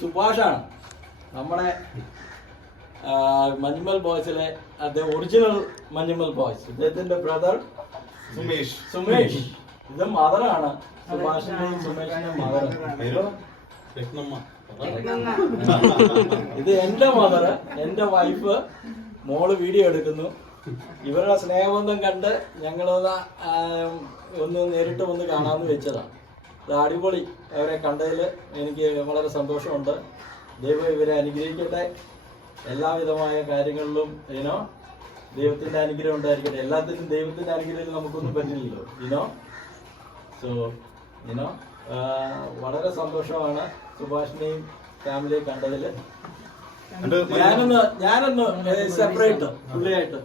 സുഭാഷാണ് നമ്മുടെ Manjummel ബോയ്സിലെ original Manjummel boys. ഇദ്ദേഹത്തിന്റെ brother Sumesh. ഇത് മദറാണ്, സുഭാഷിന്റെയും സുമേഷിന്റെയും മദർ. ഇത് എന്റെ മദർ, എന്റെ വൈഫ്. മോള് വീഡിയോ എടുക്കുന്നു. ഇവരുടെ സ്നേഹബന്ധം കണ്ട് ഞങ്ങളത് ഒന്ന് നേരിട്ട് വന്ന് കാണാമെന്ന് വെച്ചതാണ്. ഇത് അടിപൊളി. അവരെ കണ്ടതിൽ എനിക്ക് വളരെ സന്തോഷമുണ്ട്. ദൈവം ഇവരെ അനുഗ്രഹിക്കട്ടെ. എല്ലാവിധമായ കാര്യങ്ങളിലും ദൈവത്തിന്റെ അനുഗ്രഹം ഉണ്ടായിരിക്കട്ടെ. എല്ലാത്തിനും ദൈവത്തിന്റെ അനുഗ്രഹം നമുക്കൊന്നും പറ്റില്ലല്ലോ. സോ വളരെ സന്തോഷമാണ് സുഭാഷിനെയും ഫാമിലിയെ കണ്ടതിൽ. ഞാനൊന്ന് സെപ്പറേറ്റ് പുള്ളിയായിട്ട്